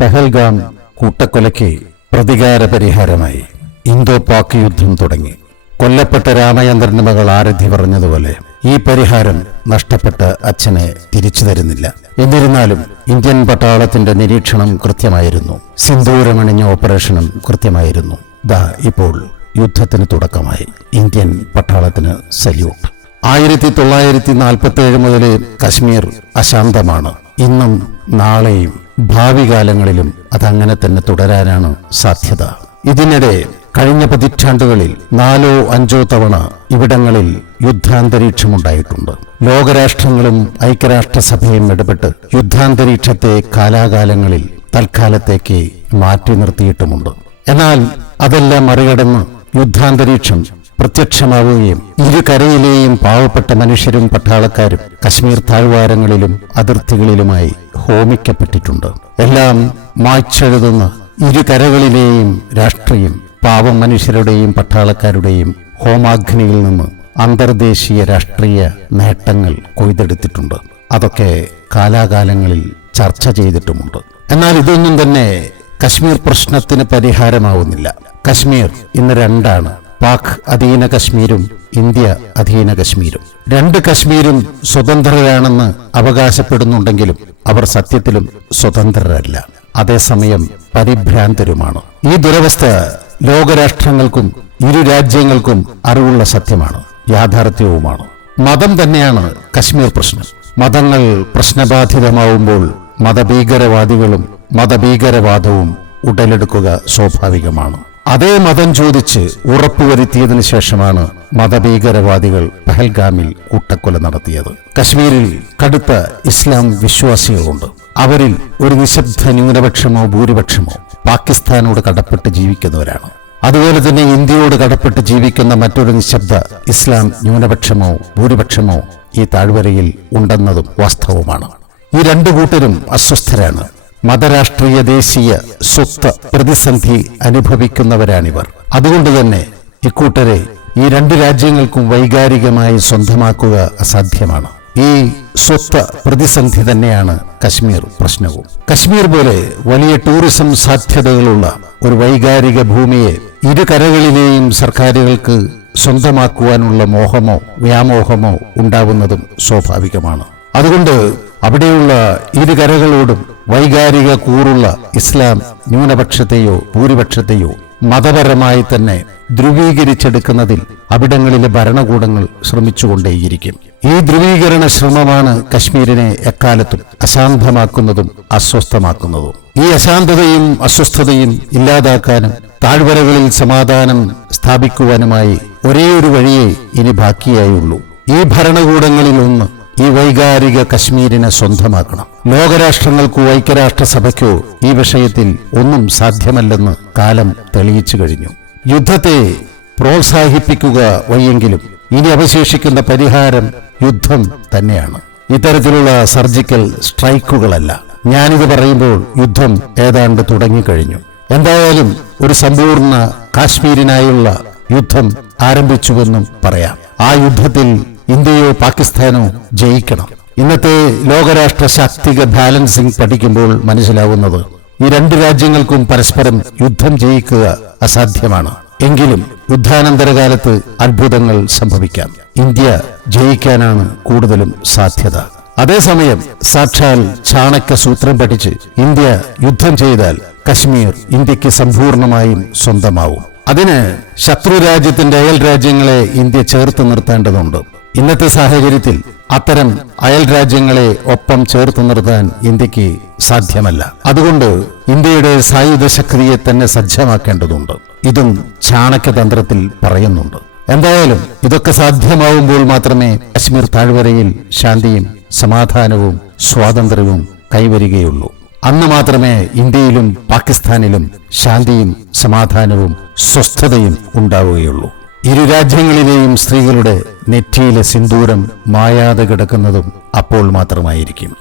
പെഹൽഗാം കൂട്ടക്കൊലയ്ക്ക് പ്രതികാര പരിഹാരമായി ഇന്തോ പാക് യുദ്ധം തുടങ്ങി. കൊല്ലപ്പെട്ട രാമചന്ദ്രന്റെ മകൾ ആരധി പറഞ്ഞതുപോലെ ഈ പരിഹാരം നഷ്ടപ്പെട്ട അച്ഛനെ തിരിച്ചു തരുന്നില്ല. എന്നിരുന്നാലും ഇന്ത്യൻ പട്ടാളത്തിന്റെ നിരീക്ഷണം കൃത്യമായിരുന്നു. സിന്ദൂരമണിഞ്ഞ ഓപ്പറേഷനും കൃത്യമായിരുന്നു. ദാ ഇപ്പോൾ യുദ്ധത്തിന് തുടക്കമായി. ഇന്ത്യൻ പട്ടാളത്തിന് സല്യൂട്ട്. ആയിരത്തി തൊള്ളായിരത്തി നാൽപ്പത്തി ഏഴ് മുതൽ കശ്മീർ അശാന്തമാണ്. ഇന്നും നാളെയും ഭാവി കാലങ്ങളിലും അതങ്ങനെ തന്നെ തുടരാനാണ് സാധ്യത. ഇതിനിടെ കഴിഞ്ഞ പതിറ്റാണ്ടുകളിൽ നാലോ അഞ്ചോ തവണ ഇവിടങ്ങളിൽ യുദ്ധാന്തരീക്ഷമുണ്ടായിട്ടുണ്ട്. ലോകരാഷ്ട്രങ്ങളും ഐക്യരാഷ്ട്രസഭയും ഇടപെട്ട് യുദ്ധാന്തരീക്ഷത്തെ കാലാകാലങ്ങളിൽ തൽക്കാലത്തേക്ക് മാറ്റി നിർത്തിയിട്ടുമുണ്ട്. എന്നാൽ അതെല്ലാം മറികടന്ന് യുദ്ധാന്തരീക്ഷം പ്രത്യക്ഷമാവുകയും ഇരു കരയിലെയും പാവപ്പെട്ട മനുഷ്യരും പട്ടാളക്കാരും കശ്മീർ താഴ്വാരങ്ങളിലും അതിർത്തികളിലുമായി ഹോമിക്കപ്പെട്ടിട്ടുണ്ട് എല്ലാം മായ്ച്ചെഴുതുന്ന ഇരുകരകളിലെയും രാഷ്ട്രീയം പാവം മനുഷ്യരുടെയും പട്ടാളക്കാരുടെയും ഹോമാഗ്നിയിൽ നിന്ന് അന്തർദേശീയ രാഷ്ട്രീയ നേട്ടങ്ങൾ കൊയ്തെടുത്തിട്ടുണ്ട്. അതൊക്കെ കാലാകാലങ്ങളിൽ ചർച്ച ചെയ്തിട്ടുമുണ്ട്. എന്നാൽ ഇതൊന്നും തന്നെ കശ്മീർ പ്രശ്നത്തിന് പരിഹാരമാവുന്നില്ല. കശ്മീർ ഇന്ന് രണ്ടാണ് പാക് അധീന കശ്മീരും ഇന്ത്യ അധീന കശ്മീരും. രണ്ട് കശ്മീരും സ്വതന്ത്രരാണെന്ന് അവകാശപ്പെടുന്നുണ്ടെങ്കിലും അവർ സത്യത്തിലും സ്വതന്ത്രരല്ല. അതേസമയം പരിഭ്രാന്തരുമാണ്. ഈ ദുരവസ്ഥ ലോകരാഷ്ട്രങ്ങൾക്കും ഇരു രാജ്യങ്ങൾക്കും അറിവുള്ള സത്യമാണ്. യാഥാർത്ഥ്യവുമാണ്. മതം തന്നെയാണ് കശ്മീർ പ്രശ്നം. മതങ്ങൾ പ്രശ്നബാധിതമാവുമ്പോൾ മതഭീകരവാദികളും മതഭീകരവാദവും ഉടലെടുക്കുക സ്വാഭാവികമാണ്. അതേ മതം ചോദിച്ച് ഉറപ്പുവരുത്തിയതിനു ശേഷമാണ് മതഭീകരവാദികൾ പഹൽഗാമിൽ കൂട്ടക്കൊല നടത്തിയത്. കശ്മീരിൽ കടുത്ത ഇസ്ലാം വിശ്വാസികളുണ്ട്. അവരിൽ ഒരു നിശബ്ദ ന്യൂനപക്ഷമോ ഭൂരിപക്ഷമോ പാകിസ്ഥാനോട് കടപ്പെട്ട് ജീവിക്കുന്നവരാണ്. അതുപോലെ തന്നെ ഇന്ത്യയോട് കടപ്പെട്ട് ജീവിക്കുന്ന മറ്റൊരു നിശബ്ദ ഇസ്ലാം ന്യൂനപക്ഷമോ ഭൂരിപക്ഷമോ ഈ താഴ്വരയിൽ ഉണ്ടെന്നതും വാസ്തവമാണ്. ഈ രണ്ടു കൂട്ടരും അസ്വസ്ഥരാണ്. മതരാഷ്ട്രീയ ദേശീയ സ്വത്ത് പ്രതിസന്ധി അനുഭവിക്കുന്നവരാണിവർ. അതുകൊണ്ട് തന്നെ ഇക്കൂട്ടരെ ഈ രണ്ട് രാജ്യങ്ങൾക്കും വൈകാരികമായി സ്വന്തമാക്കുക അസാധ്യമാണ്. ഈ സ്വത്ത് പ്രതിസന്ധി തന്നെയാണ് കശ്മീർ പ്രശ്നവും. കശ്മീർ പോലെ വലിയ ടൂറിസം സാധ്യതകളുള്ള ഒരു വൈകാരിക ഭൂമിയെ ഇരു കരകളിലെയും സർക്കാരുകൾക്ക് സ്വന്തമാക്കുവാനുള്ള മോഹമോ വ്യാമോഹമോ ഉണ്ടാവുന്നതും സ്വാഭാവികമാണ്. അതുകൊണ്ട് അവിടെയുള്ള ഇരു കരകളോടും വൈകാരിക കൂറുള്ള ഇസ്ലാം ന്യൂനപക്ഷത്തെയോ ഭൂരിപക്ഷത്തെയോ മതപരമായി തന്നെ ധ്രുവീകരിച്ചെടുക്കുന്നതിൽ അവിടങ്ങളിലെ ഭരണകൂടങ്ങൾ ശ്രമിച്ചുകൊണ്ടേയിരിക്കും. ഈ ധ്രുവീകരണ ശ്രമമാണ് കശ്മീരിനെ എക്കാലത്തും അശാന്തമാക്കുന്നതും അസ്വസ്ഥമാക്കുന്നതും. ഈ അശാന്തതയും അസ്വസ്ഥതയും ഇല്ലാതാക്കാനും താഴ്വരകളിൽ സമാധാനം സ്ഥാപിക്കുവാനുമായി ഒരേ ഒരു വഴിയേ ഇനി ബാക്കിയായുള്ളൂ. ഈ ഭരണകൂടങ്ങളിൽ ഒന്ന് ഈ വൈകാരിക കശ്മീരിനെ സ്വന്തമാക്കണം. ലോകരാഷ്ട്രങ്ങൾക്കോ ഐക്യരാഷ്ട്രസഭയ്ക്കോ ഈ വിഷയത്തിൽ ഒന്നും സാധ്യമല്ലെന്ന് കാലം തെളിയിച്ചു കഴിഞ്ഞു. യുദ്ധത്തെ പ്രോത്സാഹിപ്പിക്കുക വയ്യെങ്കിലും ഇനി അവശേഷിക്കുന്ന പരിഹാരം യുദ്ധം തന്നെയാണ്. ഇത്തരത്തിലുള്ള സർജിക്കൽ സ്ട്രൈക്കുകളല്ല. ഞാനിത് പറയുമ്പോൾ യുദ്ധം ഏതാണ്ട് തുടങ്ങിക്കഴിഞ്ഞു. എന്തായാലും ഒരു സമ്പൂർണ കാശ്മീരിനായുള്ള യുദ്ധം ആരംഭിച്ചുവെന്നും പറയാം. ആ യുദ്ധത്തിൽ ഇന്ത്യയോ പാകിസ്ഥാനോ ജയിക്കണം. ഇന്നത്തെ ലോകരാഷ്ട്ര ശാക്തിക ബാലൻസിംഗ് പഠിക്കുമ്പോൾ മനസ്സിലാവുന്നത് ഈ രണ്ട് രാജ്യങ്ങൾക്കും പരസ്പരം യുദ്ധം ജയിക്കുക അസാധ്യമാണ്. എങ്കിലും യുദ്ധാനന്തര കാലത്ത് അത്ഭുതങ്ങൾ സംഭവിക്കാം. ഇന്ത്യ ജയിക്കാനാണ് കൂടുതലും സാധ്യത. അതേസമയം സാക്ഷാൽ ചാണക്യ സൂത്രം പഠിച്ച് ഇന്ത്യ യുദ്ധം ചെയ്താൽ കശ്മീർ ഇന്ത്യയ്ക്ക് സമ്പൂർണമായും സ്വന്തമാവും. അതിന് ശത്രു രാജ്യത്തിന്റെ അയൽ രാജ്യങ്ങളെ ഇന്ത്യ ചേർത്ത് നിർത്തേണ്ടതുണ്ട്. ഇന്നത്തെ സാഹചര്യത്തിൽ അത്തരം അയൽ രാജ്യങ്ങളെ ഒപ്പം ചേർത്ത് നിർത്താൻ ഇന്ത്യയ്ക്ക് സാധ്യമല്ല. അതുകൊണ്ട് ഇന്ത്യയുടെ സായുധ ശക്തിയെ തന്നെ സജ്ജമാക്കേണ്ടതുണ്ട്. ഇതും ചാണക്യതന്ത്രത്തിൽ പറയുന്നുണ്ട്. എന്തായാലും ഇതൊക്കെ സാധ്യമാവുമ്പോൾ മാത്രമേ കശ്മീർ താഴ്വരയിൽ ശാന്തിയും സമാധാനവും സ്വാതന്ത്ര്യവും കൈവരികയുള്ളൂ. അന്ന് മാത്രമേ ഇന്ത്യയിലും പാകിസ്ഥാനിലും ശാന്തിയും സമാധാനവും സ്വസ്ഥതയും ഉണ്ടാവുകയുള്ളൂ. ഇരു രാജ്യങ്ങളിലെയും സ്ത്രീകളുടെ നെറ്റിയിലെ സിന്ദൂരം മായാതെ കിടക്കുന്നതും അപ്പോൾ മാത്രമായിരിക്കും.